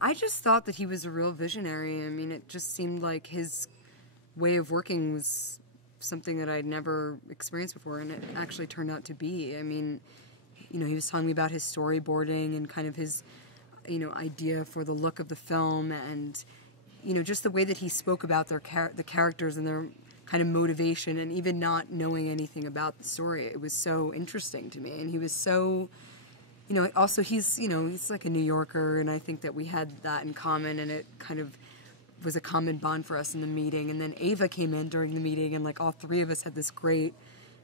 I just thought that he was a real visionary. I mean, it just seemed like his way of working was something that I'd never experienced before, and it actually turned out to be. I mean, you know, he was telling me about his storyboarding and kind of his, you know, idea for the look of the film, and, you know, just the way that he spoke about the characters and their kind of motivation, and even not knowing anything about the story. It was so interesting to me, and he was so... You know, also he's like a New Yorker, and I think that we had that in common, and it kind of was a common bond for us in the meeting. And then Ava came in during the meeting, and like all three of us had this great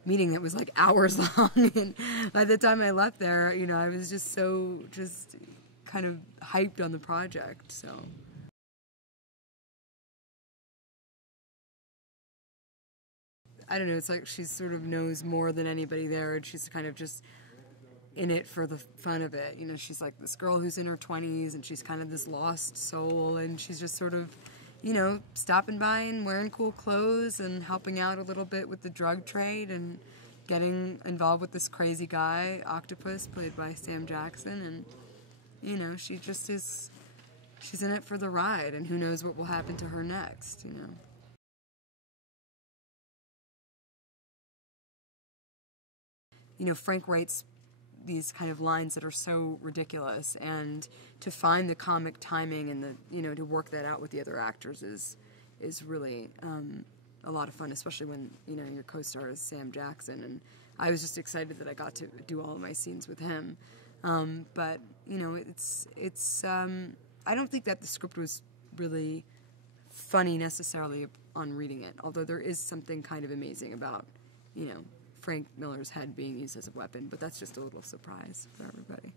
meeting that was like hours long. And by the time I left there, you know, I was just kind of hyped on the project. So I don't know. It's like she sort of knows more than anybody there, and she's kind of just in it for the fun of it. You know, she's like this girl who's in her 20s, and she's kind of this lost soul, and she's just sort of, you know, stopping by and wearing cool clothes and helping out a little bit with the drug trade and getting involved with this crazy guy, Octopus, played by Sam Jackson, and, you know, she just is, she's in it for the ride, and who knows what will happen to her next, you know. You know, Frank writes these kind of lines that are so ridiculous, and to find the comic timing and the, you know, to work that out with the other actors is really a lot of fun, especially when, you know, your co-star is Sam Jackson, and I was just excited that I got to do all of my scenes with him. But, you know, it's I don't think that the script was really funny necessarily on reading it, although there is something kind of amazing about, you know, Frank Miller's head being used as a weapon, but that's just a little surprise for everybody.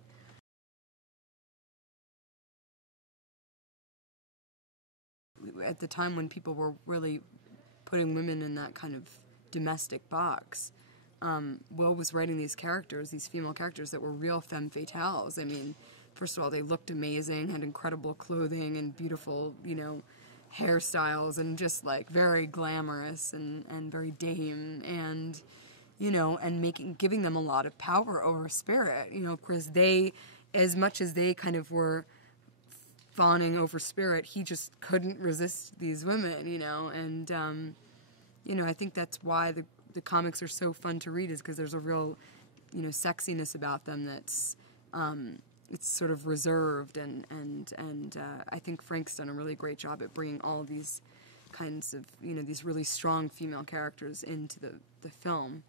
At the time when people were really putting women in that kind of domestic box, Will was writing these characters, these female characters that were real femme fatales. I mean, first of all, they looked amazing, had incredible clothing and beautiful, you know, hairstyles, and just like very glamorous and very dame, and, you know, and giving them a lot of power over Spirit. You know, of course, they, as much as they kind of were fawning over Spirit, he just couldn't resist these women, you know, and, you know, I think that's why the comics are so fun to read, is because there's a real, you know, sexiness about them that's, it's sort of reserved, and I think Frank's done a really great job at bringing all of these kinds of, you know, these really strong female characters into the film.